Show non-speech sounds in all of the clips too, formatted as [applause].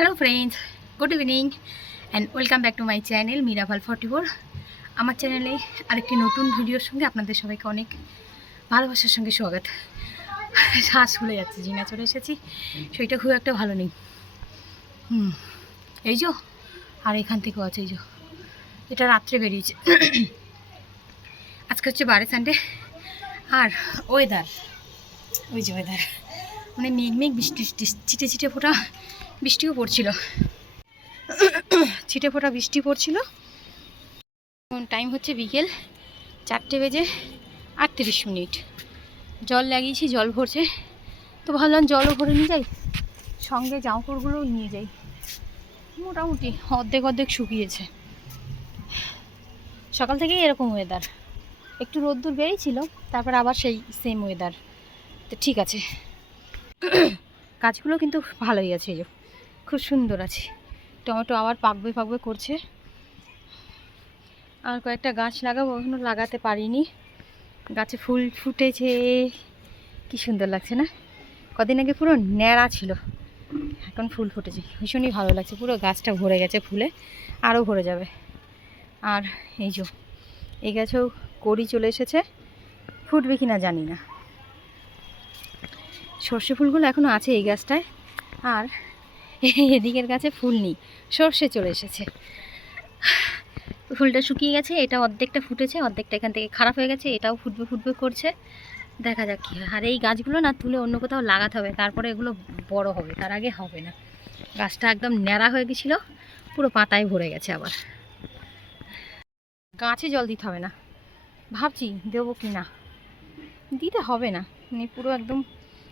Hello friends good evening and welcome back to my channel মিরাভাল forty four আমার চ্যানেলে আরেকটি নতুন ভিডিওর সঙ্গে আপনাদের সবাইকে অনেক ভালোবাসার সঙ্গে স্বাগত। শ্বাস ফুলে যাচ্ছে, জিনা চলে এসেছি। সেটা খুব একটা ভালো নেই। এই যো, আর এখান থেকেও আছে, এই যো, এটা রাত্রে বেরিয়েছে। আজকে হচ্ছে বারে সানডে আর ওয়েদার ওই যে ওয়েদার মানে মেঘ মেঘ বৃষ্টি বৃষ্টি, ছিটে ছিটে ফোটা। বৃষ্টিও পড়ছিল। ছিটে ফোটা বৃষ্টি পড়ছিল। টাইম হচ্ছে বিকেল চারটে বেজে আটত্রিশ মিনিট। জল লাগিয়েছি, জল ভরছে। তো ভাবলাম জলও ভরে নিয়ে যাই, সঙ্গে জামাকাপড়গুলোও নিয়ে যাই। মোটামুটি অর্ধেক অর্ধেক শুকিয়েছে। সকাল থেকেই এরকম ওয়েদার একটু রোদ্দুর বেরিয়েছিল, তারপর আবার সেই সেম ওয়েদার তো ঠিক আছে। গাছগুলো কিন্তু ভালোই আছে এই খুব সুন্দর আছে। টমেটো আবার পাকবে পাকবে করছে। আর কয়েকটা গাছ লাগাবো এখনও লাগাতে পারিনি। গাছে ফুল ফুটেছে, কি সুন্দর লাগছে না? কদিন আগে পুরো ন্যাড়া ছিল, এখন ফুল ফুটেছে। ভীষণই ভালো লাগছে, পুরো গাছটা ভরে গেছে ফুলে, আরও ভরে যাবে। আর এই যে, এই গাছেও কড়ি চলে এসেছে, ফুটবে কি না জানি না। সর্ষে ফুলগুলো এখনও আছে এই গাছটায়। আর [laughs] এদিকের গাছে ফুল নেই, সর্ষে চলে এসেছে। ফুলটা শুকিয়ে গেছে, এটা অর্ধেকটা ফুটেছে, অর্ধেকটা এখান থেকে খারাপ হয়ে গেছে, এটাও ফুটবে ফুটবে, করছে। দেখা যাক কী আর এই গাছগুলো না তুলে অন্য কোথাও লাগাতে হবে, তারপরে এগুলো বড় হবে, তার আগে হবে না। গাছটা একদম ন্যাড়া হয়ে গেছিল, পুরো পাতায় ভরে গেছে আবার। গাছে জল দিতে হবে না। ভাবছি দেবো কি না। দিতে হবে না মানে পুরো একদম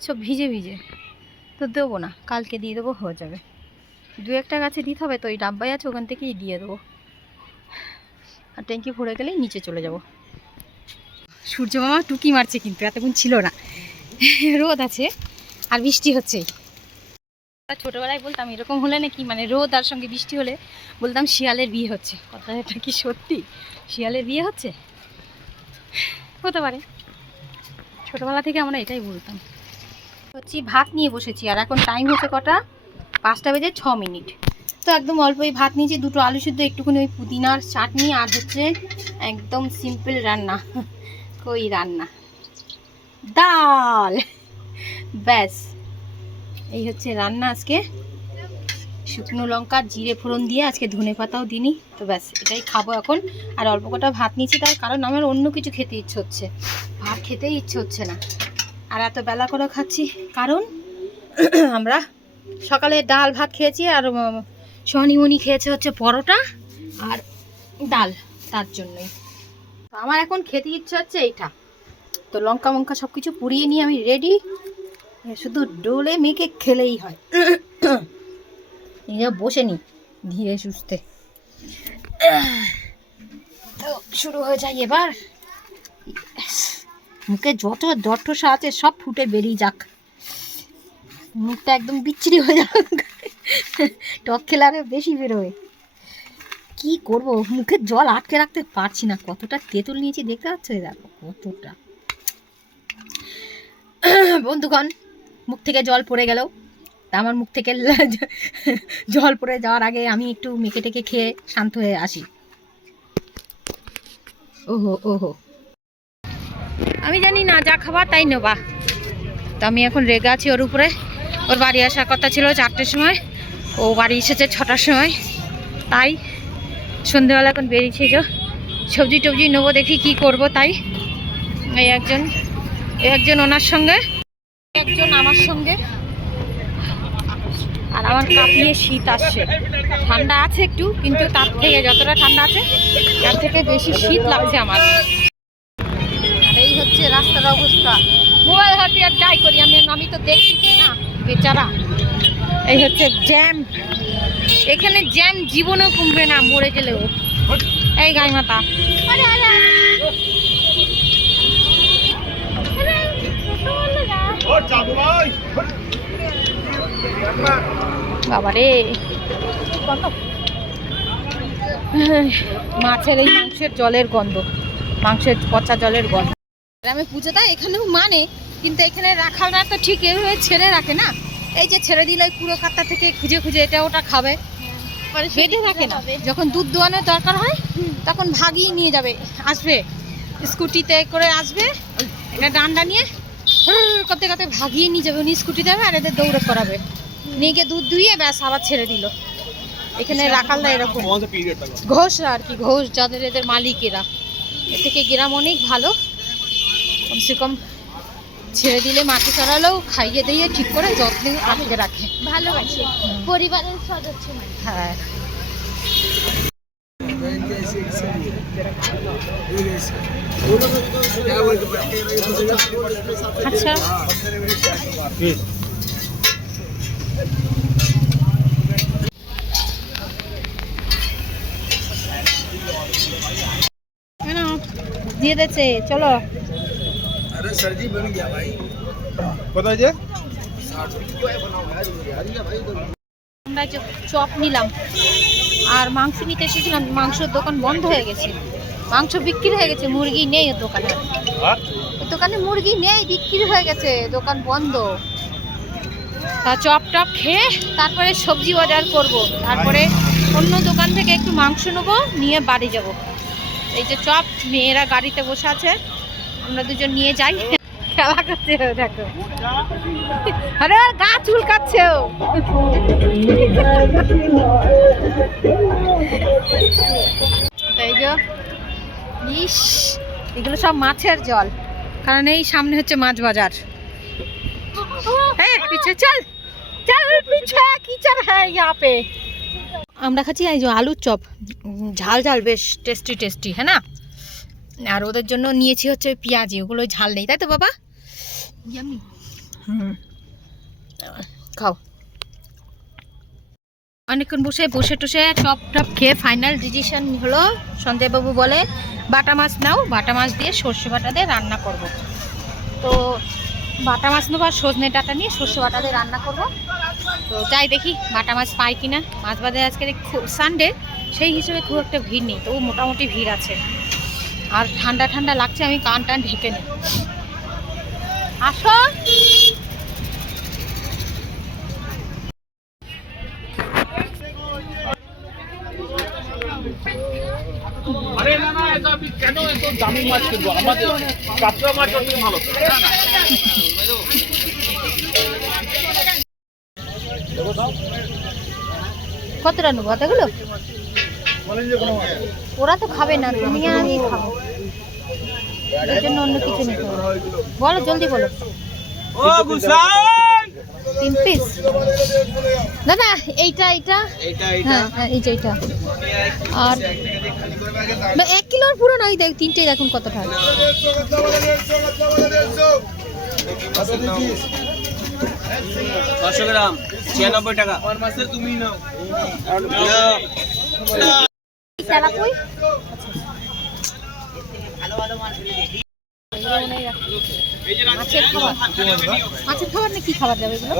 সব ভিজে ভিজে। তো দেবো না, কালকে দিয়ে দেবো, হয়ে যাবে। দু একটা গাছে দিতে হবে, তো ওই ডাব্বাই আছে, ওখান থেকেই দিয়ে দেবো। আর ট্যাঙ্কি ভরে গেলেই নিচে চলে যাব। সূর্য মামা টুকি মারছে কিন্তু, এতক্ষণ ছিল না। রোদ আছে, আর বৃষ্টি হচ্ছে। ছোটোবেলায় বলতাম, এরকম হলে নাকি মানে রোদ আর সঙ্গে বৃষ্টি হলে বলতাম শিয়ালের বিয়ে হচ্ছে। কথাটা কি সত্যি? শিয়ালের বিয়ে হচ্ছে? হতে পারে। ছোটোবেলা থেকে আমরা এটাই বলতাম। হচ্ছি ভাত নিয়ে বসেছি, আর এখন টাইম হচ্ছে কটা? পাঁচটা বেজে ছ মিনিট। তো একদম অল্পই ভাত নিয়েছি, দুটো আলু সিদ্ধ, একটুখানি ওই পুদিনার চাটনি আর হচ্ছে একদম সিম্পল রান্না, [laughs] কই রান্না? ডাল! ব্যাস, এই হচ্ছে রান্না আজকে। শুকনো লঙ্কা, জিরে ফোড়ন দিয়ে আজকে ধনে পাতাও দিনি তো ব্যাস, এটাই খাব এখন। আর অল্প কটা ভাত নিয়েছি, তার কারণ আমার অন্য কিছু খেতে ইচ্ছে হচ্ছে। ভাত খেতেই ইচ্ছে হচ্ছে না। আর এত বেলা করে খাচ্ছি। কারণ [clears throat] আমরা সকালে ডাল, ভাত খেয়েছি আর শনিমনি খেয়েছে হচ্ছে পরোটা আর ডাল তার জন্যই। আমার এখন খেতে ইচ্ছে হচ্ছে এইটা। তো লঙ্কা মঙ্কা সব কিছু পুড়িয়ে নিয়ে আমি রেডি শুধু ডোলে মেখে খেলেই হয়। [clears throat] নিজে বসে নি ধীরে সুস্থে। [clears throat] তো শুরু হয়ে যায় এবার। মুখে যত জঠসা আছে সব ফুটে বেরিয়ে যাক। মুখটা একদম বিচ্ছিরি হয়ে যাক টক খেলে আরও বেশি বেরোয় কি করব? মুখে জল আটকে রাখতে পারছি না। কতটা তেঁতুল নিয়েছি দেখতে পাচ্ছ? দেখো কতটা। বন্ধুগণ, মুখ থেকে জল পড়ে গেল। আমার মুখ থেকে [laughs] জল পড়ে যাওয়ার আগে আমি একটু মেখে টেকে খেয়ে শান্ত হয়ে আসি। ওহো ওহো। আমি জানি না, যা খাবার তাই নেবা। তো আমি এখন রেগে আছি ওর উপরে। ওর বাড়ি আসার কথা ছিল চারটের সময়, ও বাড়ি এসেছে ছটার সময়। তাই সন্ধেবেলা এখন বেরিয়েছে যে সবজি টবজি নেব, দেখি কি করব তাই। এই একজন একজন ওনার সঙ্গে একজন আমার সঙ্গে। আর আমার কাঁপিয়ে শীত আসছে। ঠান্ডা আছে একটু, কিন্তু তার থেকে যতটা ঠান্ডা আছে, তার থেকে বেশি শীত লাগছে আমার। হচ্ছে রাস্তার অবস্থা। মোবাইল হাতে আর যাই করি, আমি আমি তো দেখছি না, বেচারা। এই হচ্ছে জ্যাম। এখানে জ্যাম জীবনেও কমবে না, মরে গেলেও। এই গাই মাতা। বাবারে মাছের এই মাংসের জলের গন্ধ, মাংসের পচা জলের গন্ধ। গ্রামে পুজো দেয় এখানেও মানে। কিন্তু এখানে রাখালরা তো ঠিক এভাবে ছেড়ে রাখে না। এই যে ছেড়ে দিলে ওই পুরো কাত্তা থেকে খুঁজে খুঁজে এটা ওটা খাবে। বেঁধে রাখে না। যখন দুধ দোয়ানোর দরকার হয় তখন ভাগিয়ে নিয়ে যাবে আসবে। স্কুটিতে করে আসবে এটা ডান্ডা নিয়ে করতে করতে ভাগিয়ে নিয়ে যাবে। উনি স্কুটি দেবে আর এদের দৌড়ে করাবে। নিয়ে গিয়ে দুধ দুইয়ে ব্যাস আবার ছেড়ে দিল। এখানে রাখালরা এরকম। ঘোষরা আর কি ঘোষ যাদের এদের মালিকেরা। এর থেকে গ্রাম অনেক ভালো। কমসে কম ছেড়ে দিলে মাঠে চড়ালেও খাইয়ে দিয়ে ঠিক করে যত্নে আটকে রাখে। ভালোবাসে। পরিবারের সদস্য মানে। হ্যাঁ। আচ্ছা। দিয়ে দিচ্ছে চলো। अरे सर जी बन गया भाई पता है আমরা চ- চপ নিলাম আর মাংস নিতে এসেছিলাম মাংসের দোকান বন্ধ হয়ে গেছে মাংস বিক্রি হয়ে গেছে মুরগি নেই ওর দোকানে ওর দোকানে মুরগি নেই বিক্রি হয়ে গেছে দোকান বন্ধ তা চপ টপ খেয়ে তারপরে সবজি অর্ডার করব তারপরে অন্য দোকান থেকে একটু মাংস নেবো নিয়ে বাড়ি যাব এই যে চপ মেয়েরা গাড়িতে বসে আছে আমরা দুজন নিয়ে যাই। খেলা করছে দেখো। আরে ওর গা চুলকাচ্ছে ও। ইস, এগুলো সব মাছের জল। কারণ এই সামনে হচ্ছে মাছ বাজার। পিছে চল। চল পিছে কিচড় হ্যাঁ ইয়া পে। আমরা খাচ্ছি এই যে আলুর চপ। ঝাল ঝাল, বেশ টেস্টি টেস্টি হ্যাঁ না? আর ওদের জন্য নিয়েছি হচ্ছে ওই পেঁয়াজি ওগুলো ঝাল নেই তাই তো বাবা? হুম। খাও। অনেকক্ষণ বসে বসে টসে টপ টপ খেয়ে ফাইনাল ডিসিশন হলো সন্দীপবাবু বলে বাটা মাছ নাও বাটা মাছ দিয়ে সর্ষে বাটা দিয়ে রান্না করব। তো বাটা মাছ নেব আর সজনে ডাটা নিয়ে সর্ষে বাটা দিয়ে রান্না করব। তো যাই দেখি বাটা মাছ পাই কিনা। মাছ বাজারে আজকে সানডে সেই হিসেবে খুব একটা ভিড় নেই তবু মোটামুটি ভিড় আছে। আর ঠান্ডা ঠান্ডা লাগছে আমি কান টান ঢেকে নিই আসো। আরে না না এটা আমি কেন এত দামি মাছ কিনবো? আমাদের কাতলা মাছ অনেক ভালো না না। কতটা নেব? এতগুলো বলেন যে কোনো মাছ। ওরা তো খাবে না তুমি আর আমি খাব। এর জন্য অন্য কিছু নিতে হবে। বলো জলদি বলো। তিন পিস দাদা এইটা এইটা? এইটা হ্যাঁ হ্যাঁ এইটা এইটা। আর না, এক কিলোর পুরো নয় দেখ তিনটেই দেখুন ছশো গ্রাম ছিয়ানব্বই টাকা। আমার তুমি নাও তেলাপুই মাছের খাবার। মাছের খাবার না কি খাবার যাবে এগুলো?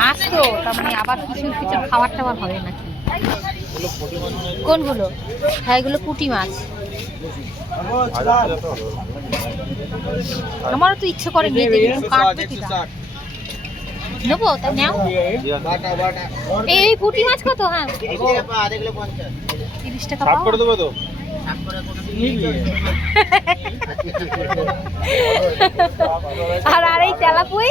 নিয়ে তার মানে আবার কিছু কিছু খাবার টাবার হবে নাকি? কোনগুলো? হ্যাঁ এগুলো পুঁটি মাছ। আমারও তো ইচ্ছে করে কাটবে কি নেব তা নাও। এই পুঁটি মাছ কত? হ্যাঁ। তিরিশ টাকা সাফ? করে দেবো তো আর আর এই তেলাপুই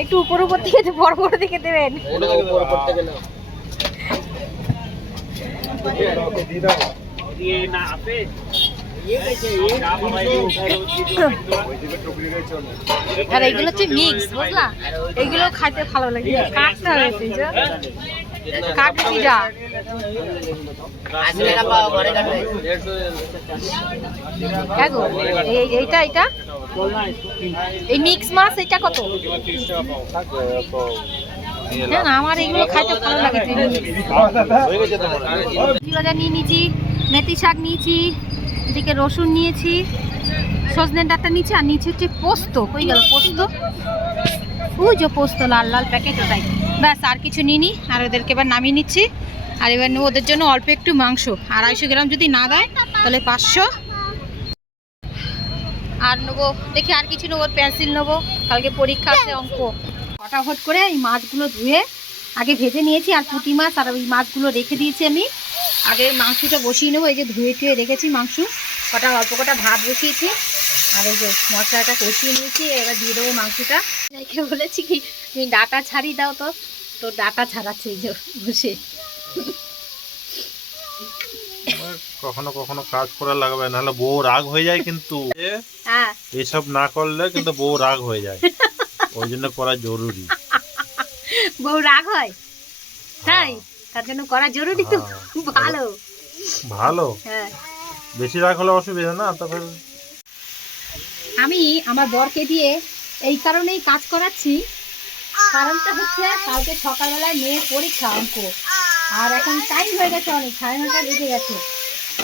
একটু উপর উপর থেকে বড় বড় দিকে দেবেন। আর এগুলো হচ্ছে মিক্স বুঝলা? এগুলো খাইতে ভালো লাগে। কাটতে হবে হ্যাঁ এইটা এইটা? এই মিক্স মাছ এটা কত? হ্যাঁ আমার এগুলো খাইতে ভালো লাগে জিরা নিয়ে নিয়েছি মেথি শাক নিয়েছি এদিকে রসুন নিয়েছি সজনে ডাটা নিয়েছি আর নিচে হচ্ছে পোস্ত। কই গেল পোস্ত? ওই যে পোস্ত লাল লাল প্যাকেট ওটাই ব্যাস, আর কিছু নিইনি, আর ওদেরকে এবার নামিয়ে নিচ্ছি। আর এবার ওদের জন্য অল্প একটু মাংস। আড়াইশো গ্রাম যদি না দেয়, তাহলে পাঁচশো। আর নেব, দেখি আর কিছু নেব, পেন্সিল নেব। কালকে পরীক্ষা আছে অঙ্ক। ফটাফট করে এই মাছগুলো ধুয়ে আগে ভেজে নিয়েছি, আর পুঁটি মাছ, আর ওই মাছগুলো রেখে দিয়েছি আমি। আগে মাংসটা বসিয়ে নেব, এই যে ধুয়ে টুয়ে রেখেছি মাংস। কটা, অল্প কটা ভাত বসিয়েছি। আর এই যে মশলাটা কষিয়ে নিয়েছি, এবার দিয়ে দেবো মাংসটা। বলেছি কি তুমি ডাটা ছাড়িয়ে দাও তো। তো ডাটা ছাড়াচ্ছে এই যে বসে। কখনো কখনো কাজ করা লাগবে নাহলে বউ রাগ হয়ে যায় কিন্তু। হ্যাঁ। এসব না করলে কিন্তু বউ রাগ হয়ে যায়। ওই জন্য করা জরুরি। বউ রাগ হয়? তাই? তার জন্য করা জরুরি তো? হ্যাঁ। ভালো। ভালো। হ্যাঁ। বেশি রাগ হলে অসুবিধা না তবে আমি আমার বরকে দিয়ে এই কারণেই কাজ করাচ্ছি। কারণটা হচ্ছে কালকে সকালবেলায় মেয়ের পরীক্ষা, অঙ্ক। আর এখন টাইম হয়ে গেছে অনেক, সাড়ে নটা বেজে গেছে।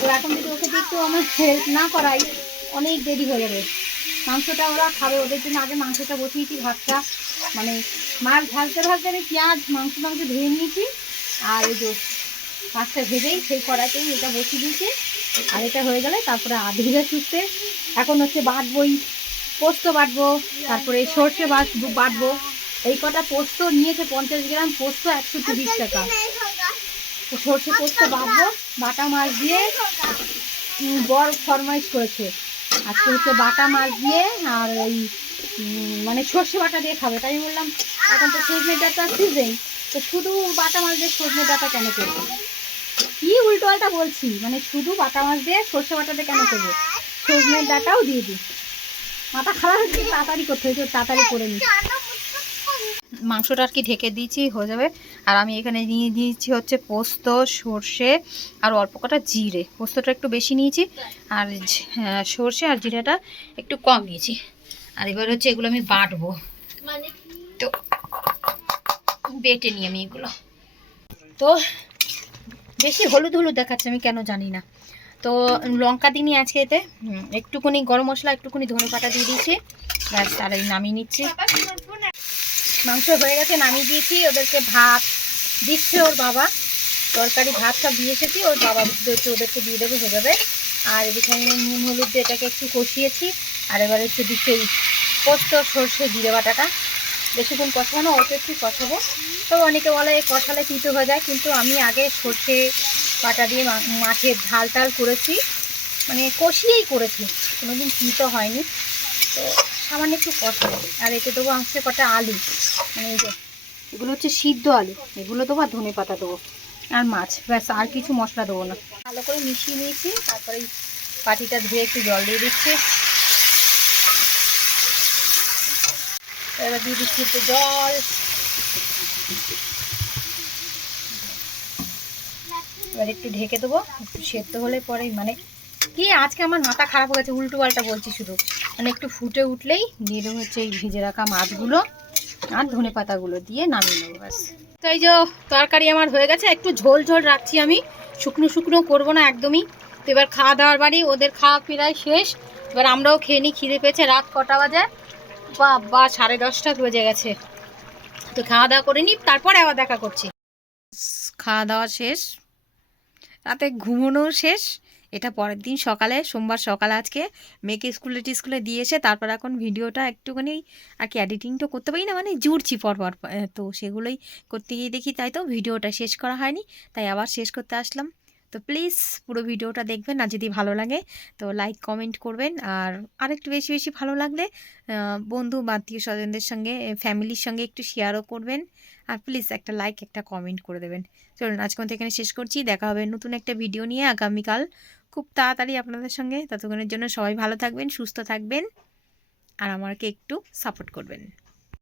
তো এখন যদি ওকে একটু আমার হেল্প না করাই, অনেক দেরি হয়ে যাবে। মাংসটা ওরা খাবে, ওদের জন্য আগে মাংসটা বসিয়েছি ভাতটা। মানে মাছ ভাজতে ভাজতে আমি পেঁয়াজ, মাংস মাংস ধুয়ে নিয়েছি, আর ওই যে মাছটা ভেজেই সেই কড়াইতেই এটা বসিয়ে দিয়েছি। আর এটা হয়ে গেলে তারপরে আধুরে সুস্থে এখন হচ্ছে বাটবই পোস্ত বাটবো, তারপরে সর্ষে বাট বাটবো। এই কটা পোস্ত নিয়েছে পঞ্চাশ গ্রাম পোস্ত একশো তিরিশ টাকা। তো সর্ষে পোস্ত বাটবো বাটা মাছ দিয়ে বর ফরমাইশ করেছে। আজকে হচ্ছে বাটা মাছ দিয়ে আর ওই মানে সর্ষে বাটা দিয়ে খাবে। তাই আমি বললাম এখন তো সজনে ডাটা সিজন তো শুধু বাটা মাছ দিয়ে সজনে ডাটা কেন করব? কি উল্টো পাল্টা বলছি? মানে শুধু বাটা মাছ দিয়ে সর্ষে বাটা দিয়ে কেন করব? সজনের ডাটাও দিয়ে দিই। মাথা খারাপ হচ্ছে তাড়াতাড়ি করতে হয়েছে তাড়াতাড়ি করে নিই। মাংসটা আর কি ঢেকে দিয়েছি হয়ে যাবে। আর আমি এখানে নিয়ে দিয়েছি হচ্ছে পোস্ত সর্ষে আর অল্প কটা জিরে। পোস্তটা একটু বেশি নিয়েছি আর হ্যাঁ, সর্ষে আর জিরেটা একটু কম নিয়েছি। আর এবার হচ্ছে এগুলো আমি বাটবো। মানে তো বেটে নিই আমি এগুলো। তো বেশি হলুদ হলুদ দেখাচ্ছে আমি কেন জানি না। তো লঙ্কা দিনই আজকে এতে। একটুখানি গরম মশলা একটুখানি ধনে পাতা দিয়ে দিয়েছি। ব্যাস আর নামিয়ে নিচ্ছি। মাংস হয়ে গেছে, নামিয়ে দিয়েছি। ওদেরকে ভাত দিচ্ছে ওর বাবা। তরকারি, ভাত সব দিয়ে এসেছি। ওর বাবা একটু ওদেরকে দিয়ে দেবো হয়ে যাবে আর আমি নুন, হলুদ দিয়ে এটাকে একটু কষিয়েছি। আর এবার একটু দিচ্ছি পোস্ত, সর্ষে, জিরে বাটাটা। বেশিক্ষণ কষানো অল্প একটু কষাবো। তবে অনেকে বলে এই কষালে তিতো হয়ে যায়, কিন্তু আমি আগে সর্ষে বাটা দিয়ে মা- মাছের ঝাল টাল করেছি। মানে কষিয়েই করেছি। কোনোদিন তিতো হয়নি। তো সামান্য একটু কষাবো আর এতে দেবো হচ্ছে কটা আলু। মানে এই যে, এগুলো হচ্ছে সিদ্ধ আলু। এগুলো দেবো আর ধনে পাতা দেবো। আর মাছ। ব্যাস, আর কিছু মশলা দেবো না। ভালো করে মিশিয়ে নিয়েছি। তারপরে পাটিটা ধুয়ে একটু জল দিয়ে দিচ্ছি। এবার দিয়ে দিচ্ছি একটু জল। এবার একটু ঢেকে দেবো। একটু সেদ্ধ হলে পরে মানে কি আজকে আমার মাথা খারাপ হয়ে গেছে, উল্টো পাল্টা বলছি শুধু। মানে একটু ফুটে উঠলেই দিয়ে দেবো হচ্ছে এই ভিজে রাখা মাছগুলো আর ধনে পাতাগুলো দিয়ে নামিয়ে নেব ব্যাস। তো এই যে তরকারি আমার হয়ে গেছে, একটু ঝোল ঝোল রাখছি আমি। শুকনো শুকনো করব না একদমই। তো এবার খাওয়া দাওয়ার বাড়ি, ওদের খাওয়া প্রায় শেষ। এবার আমরাও খেয়ে নিই, খিদে পেয়েছে রাত কটা বাজে। বা বা সাড়ে দশটা বেজে গেছে। তো খাওয়া দাওয়া করে নিই, তারপরে আবার দেখা করছি। খাওয়া দাওয়া শেষ। রাতে ঘুমোনো শেষ। এটা পরের দিন সকালে, সোমবার সকালে আজকে মেয়েকে স্কুলে টিস্কুলে দিয়ে এসে তারপর এখন ভিডিওটা একটুখানি আর কি এডিটিং তো করতে পারি না মানে জুড়ছি পরপর তো সেগুলোই করতে গিয়ে দেখি, তাই তো ভিডিওটা শেষ করা হয়নি, তাই আবার শেষ করতে আসলাম। তো প্লিজ পুরো ভিডিওটা দেখবেন, আর যদি ভালো লাগে তো লাইক কমেন্ট করবেন, আর আরেকটু বেশি বেশি ভালো লাগলে বন্ধু আত্মীয় স্বজনদের সঙ্গে ফ্যামিলির সঙ্গে একটু শেয়ারও করবেন, আর প্লিজ একটা লাইক একটা কমেন্ট করে দেবেন। চলুন আজকে এখানে শেষ করছি, দেখা হবে নতুন একটা ভিডিও নিয়ে আগামীকাল। খুব তাড়াতাড়ি আপনাদের সঙ্গে। ততক্ষণের জন্য সবাই ভালো থাকবেন, সুস্থ থাকবেন, আর আমাকে একটু সাপোর্ট করবেন।